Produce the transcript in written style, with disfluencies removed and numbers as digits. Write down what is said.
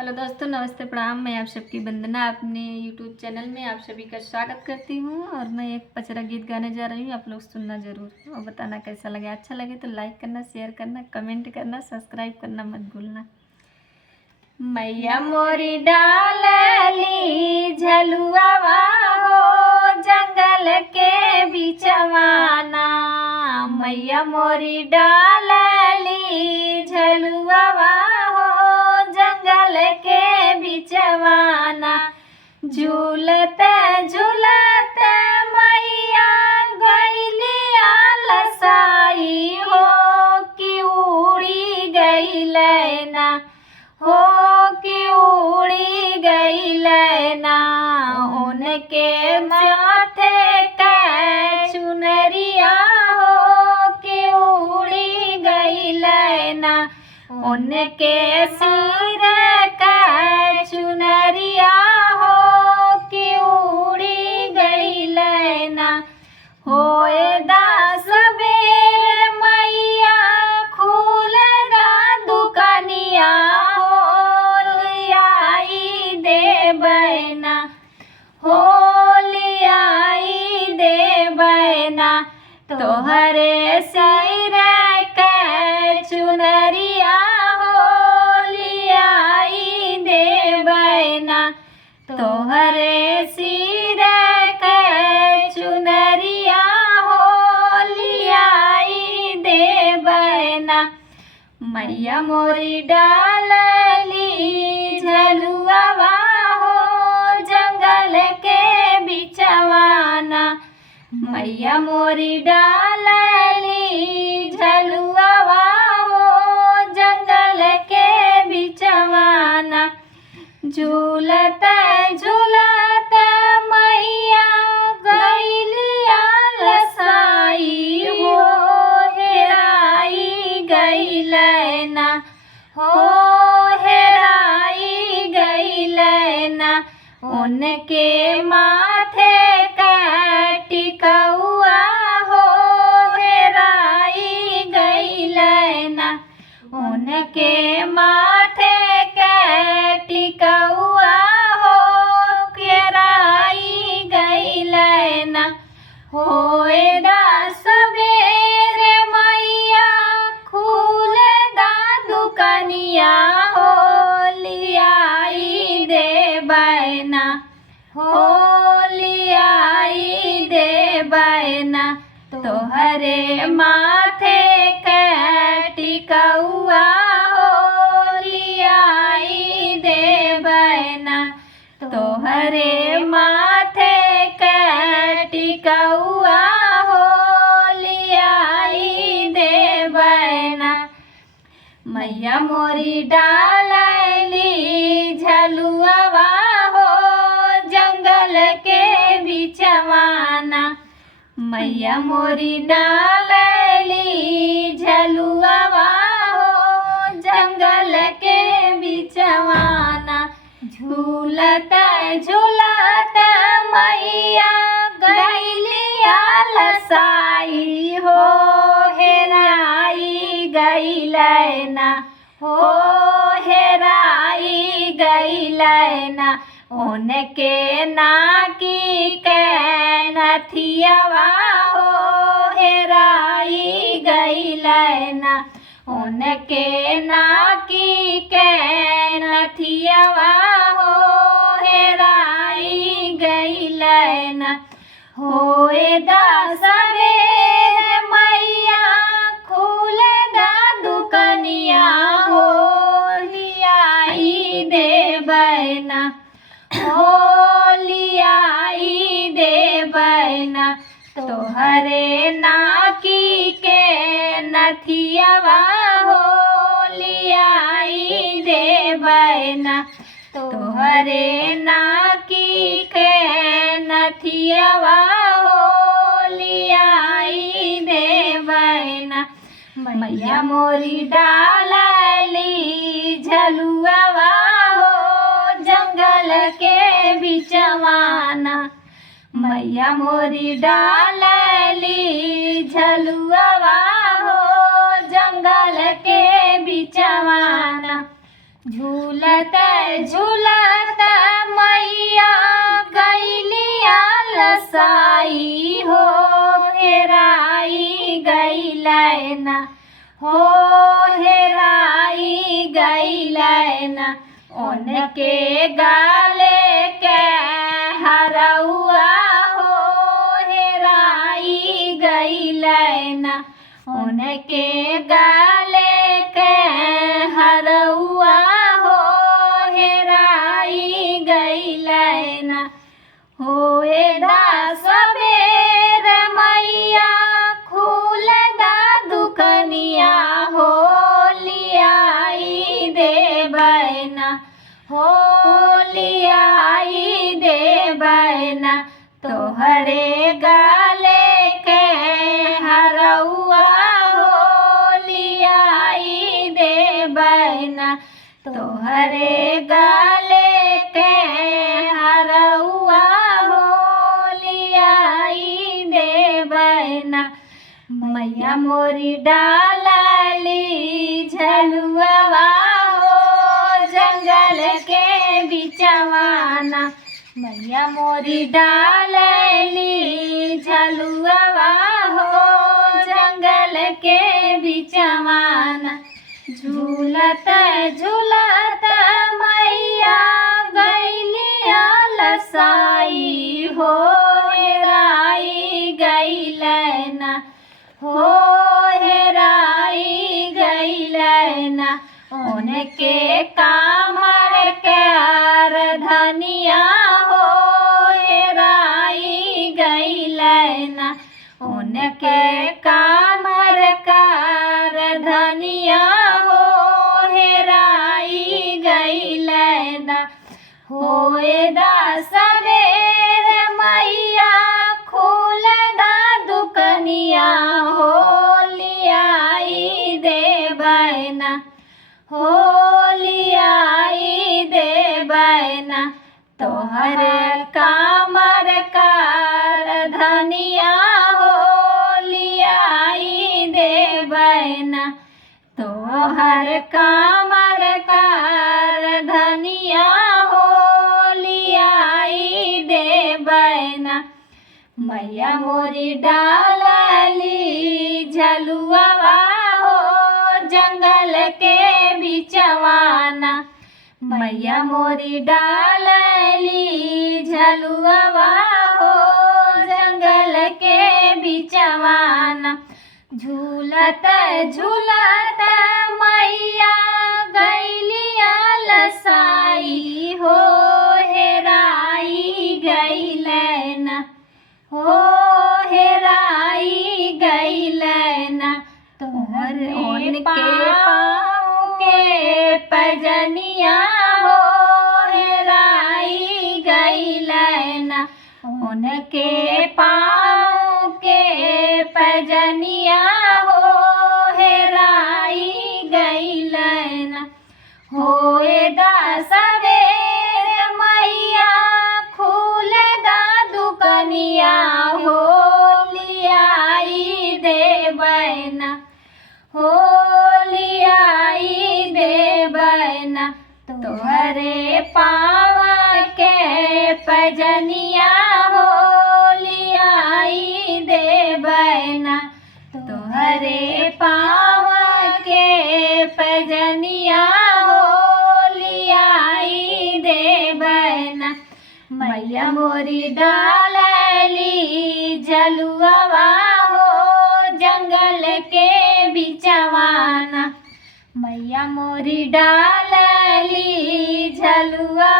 Hello दोस्तों, नमस्ते, प्रणाम। मैं आप सबकी वंदना अपने यूट्यूब चैनल में आप सभी का स्वागत करती हूँ। और मैं एक पचरा गीत गाने जा रही हूँ, आप लोग सुनना ज़रूर और बताना कैसा लगे। अच्छा लगे तो लाइक करना, शेयर करना, कमेंट करना, सब्सक्राइब करना मत भूलना। मैया मोरी डालली झलुआवा हो जंगल के बिचवाना, मैया मोरी डालली झलुआवा हो जंगल के बिचवाना। झूलते झूलते मैया गईली आलसाई हो कि उड़ी गईले ना, हो कि उड़ी गईले ना। उनके माथे के चुनरिया हो कि उड़ी गईले ना। उनके सिर का चुनरिया हो कि उड़ी गईले ना। होए दास बेर मैया खुलेगा दुकानिया हो लियाई देबै ना, हो लियाई देबै ना। तोहरे सिर के चुनरिया हो लियाई देबै ना। तोहरे सिर के चुनरिया हो लियाई देबै ना। मैया मोरी डालली झलुआवा हो जंगल के बिचवाना। मैया मोरी डालली झलुआवा हो जंगल के बिचवाना। झूलते झूलते मैया गईली आलसाई हो हेराई गईले ना, हो हेराई गईले ना। उनके माथे का टिकौआ हो हेराई गईले ना। उनके माथे के टिकौआ हो हेराई गईले ना। होए दास बेर मैया खुलेगा दुकानिया हो लियाई देबै ना, हो लियाई देबै ना। तोहरे माथे के टिकौआ हो लियाई देबै ना। तोहरे माथे के टिकौआ हो लियाई देबै ना। मैया मोरी डालली झलुआवा हो जंगल के बिचवाना। मैया मोरी डालली झलुआवा हो जंगल के बिचवाना। झूलता झूलता मैया गईली आलसाई हो हेराई गईले ना, हो हेराई गईले ना। उनके नाकी के नथियावा हो हेराई गईले ना। उनके नाकी के नथियावा हो हेराई गईले ना। होए दास बेर मैया खुलेगा दुकानिया हो लियाई देबै ना, हो लियाई देबै ना। तोहरे नाकी के नथियावा हो लियाई देबै ना। तोहरे नाकी के नथियावा हो लियाई देबै ना। मैया मोरी डालली झलुआवा हो जंगल के बिचवाना। मैया मोरी डालली झलुआवा हो जंगल के बिचवाना। झूलत झूलत मैया गैलिया लसाई हो हेराई गैलैना हो हेराई गैलैना उनके गाले के हरौआ हो हेराई गैलैना उनके गाले के हरौआ हो हेराई गैलैना होए दा सबेर मैया खुल दा दुकनिया हो लियाई देबैना हो लियाई देबैना तोहरे गाले के हरौआ हो लियाई देबैना तोहरे गाले के हरौआ हो लियाई देबैना मैया मोरी डालली झलुआ हो जंगल के बिचवाना मैया मोरी डालली झलुआ हो जंगल के बिचवाना झूलत झूलत मैया गैलिया लसाई हो हेराई गैलैना हो हेराई गैलैना उनके कामर के धनिया हो हेराई गैलैना उनके कामर का धनिया हो हेराई गैलैना होए दा सबेर मैया खुल दा दुकनिया हो लियाई देबैना हो लियाई देबैना तोहर कामर कार धनिया हो लियाई देबैना तोहर कामर कार धनिया हो लियाई देबैना मैया मोरी डालली झलुआ हो जंगल के बिचवाना मैया मोरी डालली झलुआ हो जंगल के बिचवाना झूलत झूलत मैया गैलिया लसाई हो हेराई गैलैना हो हेराई गैलैना तोहर उनके पाँव के पजनिया हो हेराई गैलैना उनके पाँव के पजनिया हो हेराई गैलैना होए दा सबेर मैया खुल दा दुकनिया हो लियाई देबैना हो लियाई देबैना तोहरे पाँव के पजनिया हो लियाई देबैना तोहरे पाँव के पजनिया हो लियाई देबैना मैया मोरी डालली झलुआ हो जंगल के बिचवाना मैया मोरी डालली झलुआ